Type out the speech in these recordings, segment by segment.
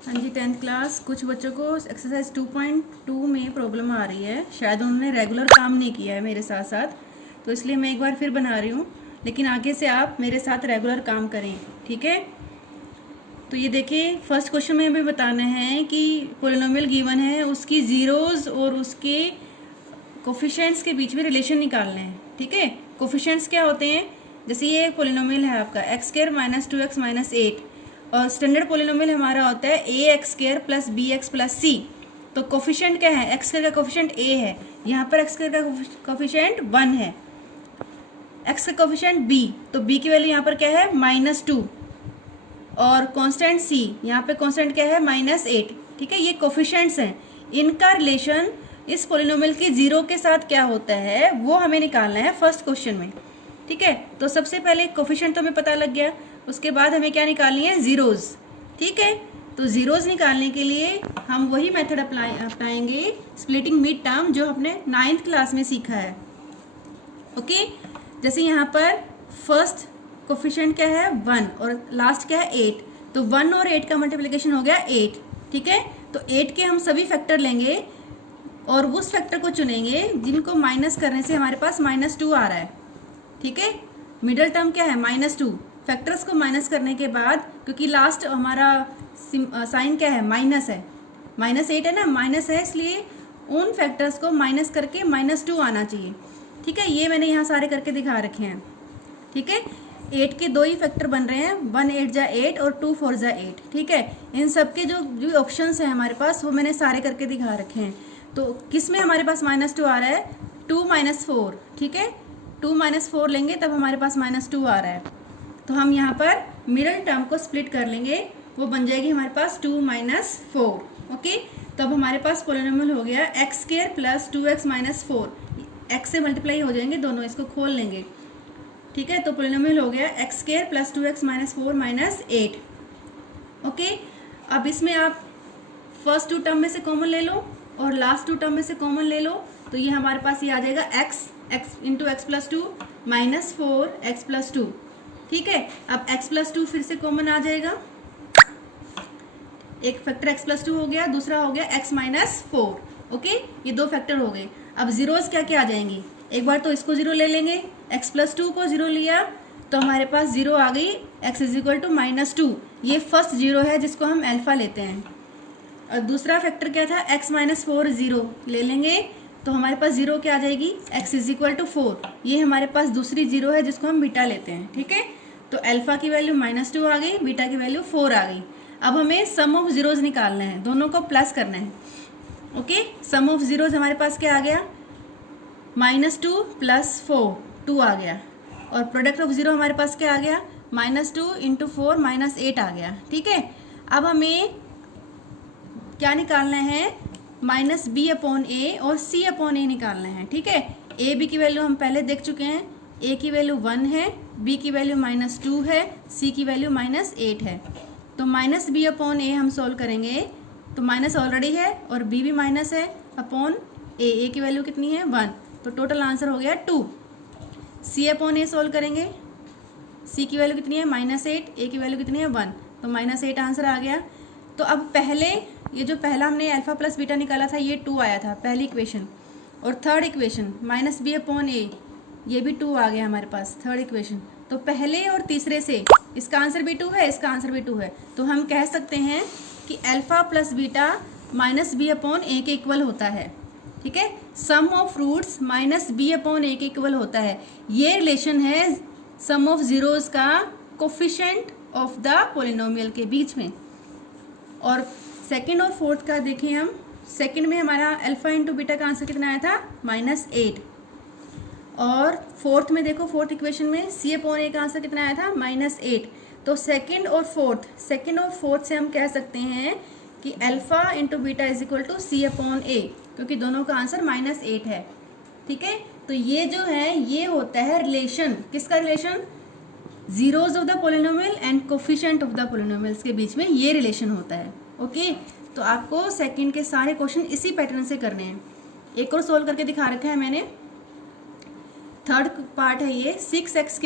हाँ जी, 10th class कुछ बच्चों को एक्सरसाइज 2.2 में प्रॉब्लम आ रही है। शायद उन्होंने रेगुलर काम नहीं किया है मेरे साथ साथ, तो इसलिए मैं एक बार फिर बना रही हूँ। लेकिन आगे से आप मेरे साथ रेगुलर काम करें, ठीक है। तो ये देखिए, फर्स्ट क्वेश्चन में भी बताना है कि पोलिनोमियल गिवन है, उसकी ज़ीरोज़ और उसके कोफिशिएंट्स के बीच में रिलेशन निकालने हैं, ठीक है। कोफिशिएंट्स क्या होते हैं, जैसे ये एक पोलिनोमियल है आपका x² - 2x - 8 और स्टैंडर्ड पोलिनोमियल हमारा होता है ax² + bx + c। तो कोफिशिएंट क्या है, x² का कोफिशिएंट a है, यहाँ पर x² का कोफिशिएंट 1 है, x का कोफिशिएंट b, तो b की वैल्यू यहाँ पर क्या है -2 और कांस्टेंट c, यहाँ पे कांस्टेंट क्या है -8, ठीक है। ये कोफिशिएंट्स हैं, इनका रिलेशन इस पोलिनोमियल की जीरो के साथ क्या होता है वो हमें निकालना है फर्स्ट क्वेश्चन में, ठीक है। तो सबसे पहले कोफिशिएंट तो हमें पता लग गया, उसके बाद हमें क्या निकालनी है, जीरोज़, ठीक है। तो जीरोज़ निकालने के लिए हम वही मेथड अपनाएंगे, स्प्लिटिंग मिड टर्म, जो हमने 9th क्लास में सीखा है, ओके। जैसे यहाँ पर फर्स्ट कोफिशिएंट क्या है 1 और लास्ट क्या है 8, तो 1 और 8 का मल्टीप्लिकेशन हो गया 8, ठीक है। तो 8 के हम सभी फैक्टर लेंगे और उस फैक्टर को चुनेंगे जिनको माइनस करने से हमारे पास -2 आ रहा है, ठीक है। मिडल टर्म क्या है -2, फैक्टर्स को माइनस करने के बाद, क्योंकि लास्ट हमारा साइन क्या है, माइनस है, -8 है ना, माइनस है, इसलिए उन फैक्टर्स को माइनस करके -2 आना चाहिए, ठीक है। ये मैंने यहाँ सारे करके दिखा रखे हैं, ठीक है। 8 के दो ही फैक्टर बन रहे हैं, 1 8 जा 8 और 2 4 जा 8, ठीक है। इन सब के जो ऑप्शंस हैं हमारे पास वो मैंने सारे करके दिखा रखे हैं। तो किस में हमारे पास -2 आ रहा है, 2 - 4, ठीक है। 2 - 4 लेंगे तब हमारे पास -2 आ रहा है। तो हम यहाँ पर मिडल टर्म को स्प्लिट कर लेंगे, वो बन जाएगी हमारे पास 2 - 4, ओके। तो अब हमारे पास पोलिनोमियल हो गया x² + 2x - 4, x से मल्टीप्लाई हो जाएंगे दोनों, इसको खोल लेंगे, ठीक है। तो पोलिनोमियल हो गया x² + 2x - 4 - 8, ओके। अब इसमें आप फर्स्ट 2 टर्म में से कॉमन ले लो और लास्ट 2 टर्म में से कॉमन ले लो, तो ये हमारे पास ये आ जाएगा x × x + 2 - 4x + 2, ठीक है। अब x + 2 फिर से कॉमन आ जाएगा, एक फैक्टर x + 2 हो गया, दूसरा हो गया x - 4, ओके। ये दो फैक्टर हो गए। अब जीरोस क्या क्या आ जाएंगी, एक बार तो इसको 0 ले लेंगे, x + 2 को 0 लिया तो हमारे पास 0 आ गई, x = -2, ये फर्स्ट 0 है जिसको हम अल्फा लेते हैं। और दूसरा फैक्टर क्या था, x - 4 0 ले लेंगे तो हमारे पास 0 क्या आ जाएगी, x = 4, ये हमारे पास दूसरी 0 है जिसको हम बीटा लेते हैं, ठीक है। तो अल्फा की वैल्यू -2 आ गई, बीटा की वैल्यू 4 आ गई। अब हमें सम ऑफ जीरोज़ निकालना है, दोनों को प्लस करना है, ओके। सम ऑफ जीरोज़ हमारे पास क्या आ गया, -2 + 4 2 आ गया, और प्रोडक्ट ऑफ जीरो हमारे पास क्या आ गया, -2 × 4 -8 आ गया, ठीक है। अब हमें क्या निकालना है, -b/a और c/a निकालना है, ठीक है। a b की वैल्यू हम पहले देख चुके हैं, a की वैल्यू 1 है, b की वैल्यू -2 है, c की वैल्यू -8 है। तो -b/a हम सोल्व करेंगे तो माइनस ऑलरेडी है और b भी माइनस है, अपॉन a की वैल्यू कितनी है 1, तो टोटल आंसर हो गया 2। c/a सोल्व करेंगे, c की वैल्यू कितनी है -8, a की वैल्यू कितनी है 1, तो -8 आंसर आ गया। तो अब पहले ये जो पहला हमने अल्फा प्लस बीटा निकाला था ये 2 आया था पहली इक्वेशन, और थर्ड इक्वेशन -b/a ये भी 2 आ गया हमारे पास थर्ड इक्वेशन। तो पहले और तीसरे से इसका आंसर भी 2 है, इसका आंसर भी 2 है, तो हम कह सकते हैं कि अल्फा प्लस बीटा -b/a के इक्वल होता है, ठीक है। सम ऑफ रूट्स -b/a के इक्वल होता है, ये रिलेशन है सम ऑफ जीरोस का कोफिशिएंट ऑफ द पोलिनोमियल के बीच में। और सेकंड और फोर्थ का देखें हम, सेकंड में हमारा अल्फा × बीटा का आंसर कितना आया था -8, और फोर्थ में देखो, फोर्थ इक्वेशन में c/a का आंसर कितना आया था -8। तो सेकंड और फोर्थ से हम कह सकते हैं कि अल्फा × बीटा = c/a, क्योंकि दोनों का आंसर -8 है, ठीक है। तो ये जो है ये होता है रिलेशन, किसका relation, zeros of the polynomial and coefficient of the polynomials के बीच में ये रिलेशन होता है, ओके। तो आपको सेकंड के सारे क्वेश्चन इसी पैटर्न से करने हैं। एक और सोल्व करके दिखा रखा है मैंने, थर्ड पार्ट है ये, 6x²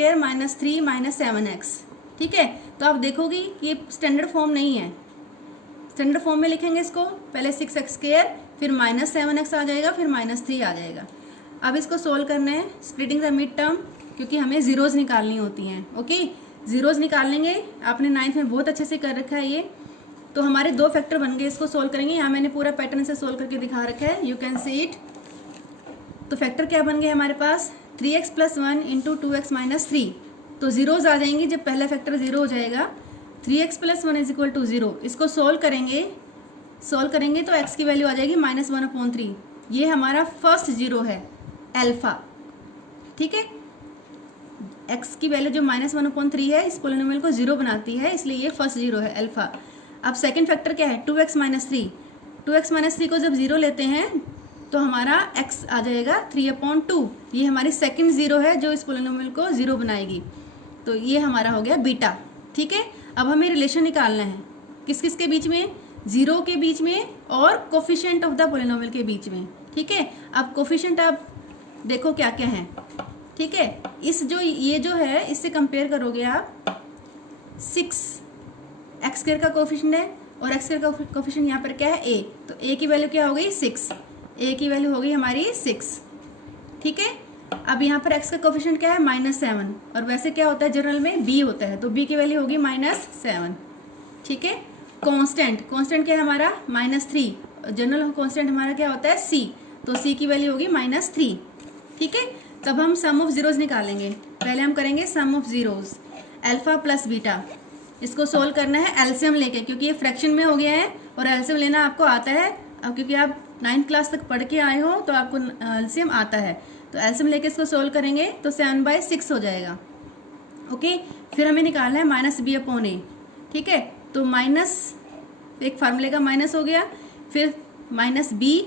- 3 - 7x, ठीक है। तो आप देखोगे ये स्टैंडर्ड फॉर्म नहीं है, स्टैंडर्ड फॉर्म में लिखेंगे इसको, पहले 6x², फिर -7x आ जाएगा, फिर -3 आ जाएगा। अब इसको सोल्व करना है स्प्लिटिंग द मिड टर्म, क्योंकि हमें जीरोज़ निकालनी होती हैं। ओके, जीरोज़ निकाल लेंगे, आपने 9th में बहुत अच्छे से कर रखा है ये। तो हमारे 2 फैक्टर बन गए, इसको सोल्व करेंगे। यहाँ मैंने पूरा पैटर्न से सोल्व करके दिखा रखा है, यू कैन सी इट। तो फैक्टर क्या बन गए हमारे पास, 3x + 1 × 2x - 3। तो जीरोज़ आ जाएंगी, जब पहला फैक्टर 0 हो जाएगा। 3x + 1 = 0। इसको सोल्व करेंगे तो x की वैल्यू आ जाएगी -1/3। ये हमारा फर्स्ट जीरो है अल्फा, ठीक है। x की वैल्यू जो -1/3 है इस पोलिनोमियल को 0 बनाती है, इसलिए ये फर्स्ट जीरो है अल्फा। अब सेकंड फैक्टर क्या है, 2x - 3। 2x - 3 को जब 0 लेते हैं तो हमारा x आ जाएगा 3/2। ये हमारी सेकंड जीरो है जो इस पोलिनोमियल को 0 बनाएगी। तो ये हमारा हो गया बीटा, ठीक है। अब हमें रिलेशन निकालना है किस किस के बीच में, 0 के बीच में और कोफिशिएंट ऑफ द पोलिनोमियल के बीच में, ठीक है। अब कोफिशिएंट आप देखो क्या क्या है, ठीक है। ये जो है इससे कंपेयर करोगे आप, 6 x² का कोफिशिएंट है और x² का कोफिशिएंट यहाँ पर क्या है, a। तो a की वैल्यू क्या हो गई, 6। a की वैल्यू हो गई हमारी 6, ठीक है। अब यहाँ पर x का कोफिशिएंट क्या है, -7, और वैसे क्या होता है जनरल में b होता है, तो b की वैल्यू होगी -7, ठीक है। कांस्टेंट क्या है हमारा, -3। जनरल कांस्टेंट हमारा क्या होता है, c। तो c की वैल्यू होगी -3, ठीक है। तब हम सम ऑफ जीरोज़ निकालेंगे। पहले हम करेंगे सम ऑफ जीरोज़, अल्फा + बीटा। इसको सोल्व करना है एलसीएम लेके, क्योंकि ये फ्रैक्शन में हो गया है और एलसीएम लेना आपको आता है। अब क्योंकि आप 9th क्लास तक पढ़ के आए हो तो आपको एलसीएम आता है। तो एलसीएम लेके इसको सोल्व करेंगे तो 7/6 हो जाएगा। ओके, फिर हमें निकालना है -b/a, ठीक है। तो माइनस एक फार्मूले का माइनस हो गया, फिर -b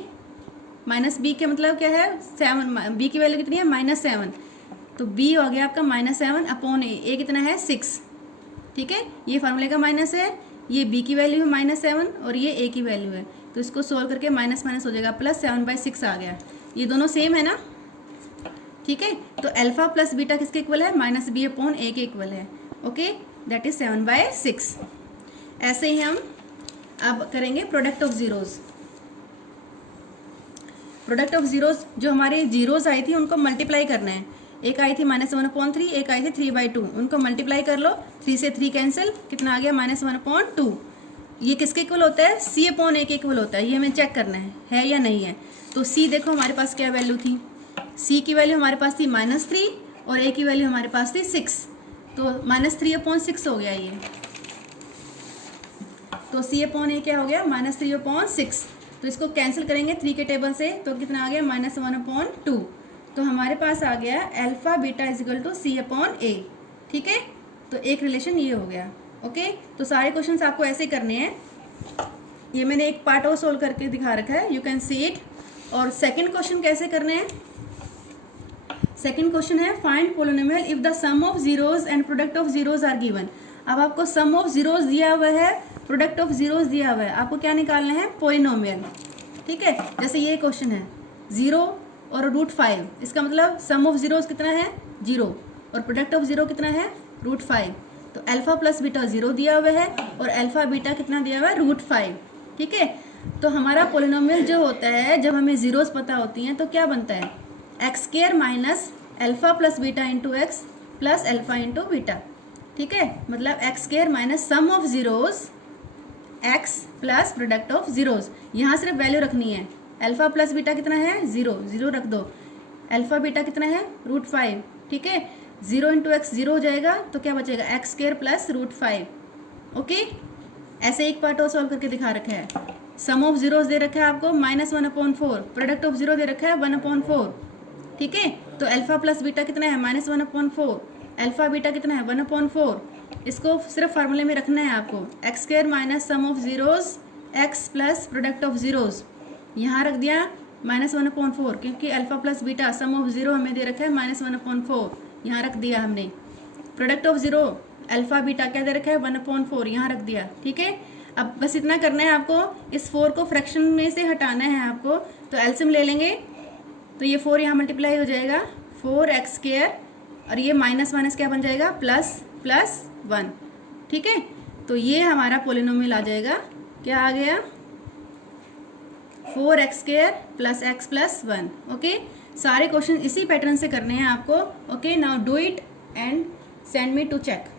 के मतलब क्या है, 7। b की वैल्यू कितनी है, -7। तो b हो गया आपका -7/a। a कितना है, 6, ठीक है। ये फार्मूले का माइनस है, ये b की वैल्यू है -7 और ये a की वैल्यू है। तो इसको सोल्व करके माइनस हो जाएगा, प्लस 7/6 आ गया। ये दोनों सेम है ना, ठीक है। तो अल्फा + बीटा किसके इक्वल है, -b/a के इक्वल है। Okay, that is 7/6। ऐसे ही हम अब करेंगे product of zeros. Product of zeros, जो हमारे जीरोज़ आई थी उनको मल्टीप्लाई करना है। एक आई थी -1/3, एक आई थी 3/2। उनको मल्टीप्लाई कर लो, 3 से 3 कैंसिल, कितना आ गया, -1/2। ये किसके इक्वल होता है, c/a के इक्वल होता है। ये हमें चेक करना है या नहीं है। तो c देखो हमारे पास क्या वैल्यू थी, c की वैल्यू हमारे पास थी -3 और a की वैल्यू हमारे पास थी 6। तो -3/6 हो गया ये। तो c/a क्या हो गया, -3/6। तो इसको कैंसिल करेंगे 3 के टेबल से, तो कितना आ गया, -1/2। तो हमारे पास आ गया अल्फा बीटा = c/a, ठीक है। तो एक रिलेशन ये हो गया। ओके, तो सारे क्वेश्चंस आपको ऐसे करने हैं। ये मैंने एक पार्ट और सोल्व करके दिखा रखा है, यू कैन सी इट। और सेकंड क्वेश्चन कैसे करने हैं, सेकंड क्वेश्चन है find polynomial if the sum of zeros and product of zeros are given. अब आपको सम ऑफ जीरोज दिया हुआ है, प्रोडक्ट ऑफ जीरोज दिया हुआ है, आपको क्या निकालना है, पोलिनोमियल, ठीक है। जैसे ये क्वेश्चन है 0 और √5, इसका मतलब सम ऑफ जीरोज कितना है, 0, और प्रोडक्ट ऑफ 0 कितना है, √5। तो अल्फा + बीटा 0 दिया हुआ है और अल्फा बीटा कितना दिया हुआ है, √5, ठीक है। तो हमारा पोलिनोमियल जो होता है, जब हमें जीरोज पता होती हैं तो क्या बनता है, x² - alpha + beta × x + alpha × beta, ठीक है। मतलब x² - sum of zeros x + product of zeros. यहाँ सिर्फ वैल्यू रखनी है, अल्फा + बीटा कितना है, 0 रख दो, अल्फा बीटा कितना है, √5, ठीक है। 0 × x 0 हो जाएगा, तो क्या बचेगा, x² + √5। ओके, ऐसे एक पार्ट और सॉल्व करके दिखा रखा है। सम ऑफ जीरोज दे रखा है आपको -1/4, प्रोडक्ट ऑफ 0 दे रखा है 1/4, ठीक है। तो अल्फा + बीटा कितना है, -1/4, अल्फा बीटा कितना है, 1/4। इसको सिर्फ फार्मूले में रखना है आपको, x² - sum of zeros x + product of zeros. यहाँ रख दिया -1/4, क्योंकि अल्फा + बीटा सम ऑफ 0 हमें दे रखा है -1/4, यहाँ रख दिया हमने। प्रोडक्ट ऑफ 0 अल्फा बीटा क्या दे रखा है, 1/4, यहाँ रख दिया, ठीक है। अब बस इतना करना है आपको, इस 4 को फ्रैक्शन में से हटाना है आपको। तो एलसीएम ले लेंगे, तो ये 4 यहाँ मल्टीप्लाई हो जाएगा, 4x², और ये माइनस क्या बन जाएगा, +1, ठीक है। तो ये हमारा पोलिनोमियल आ जाएगा क्या आ गया 4x² plus x plus 1। Okay, सारे क्वेश्चन इसी पैटर्न से करने हैं आपको। Okay, now do it and send me to check.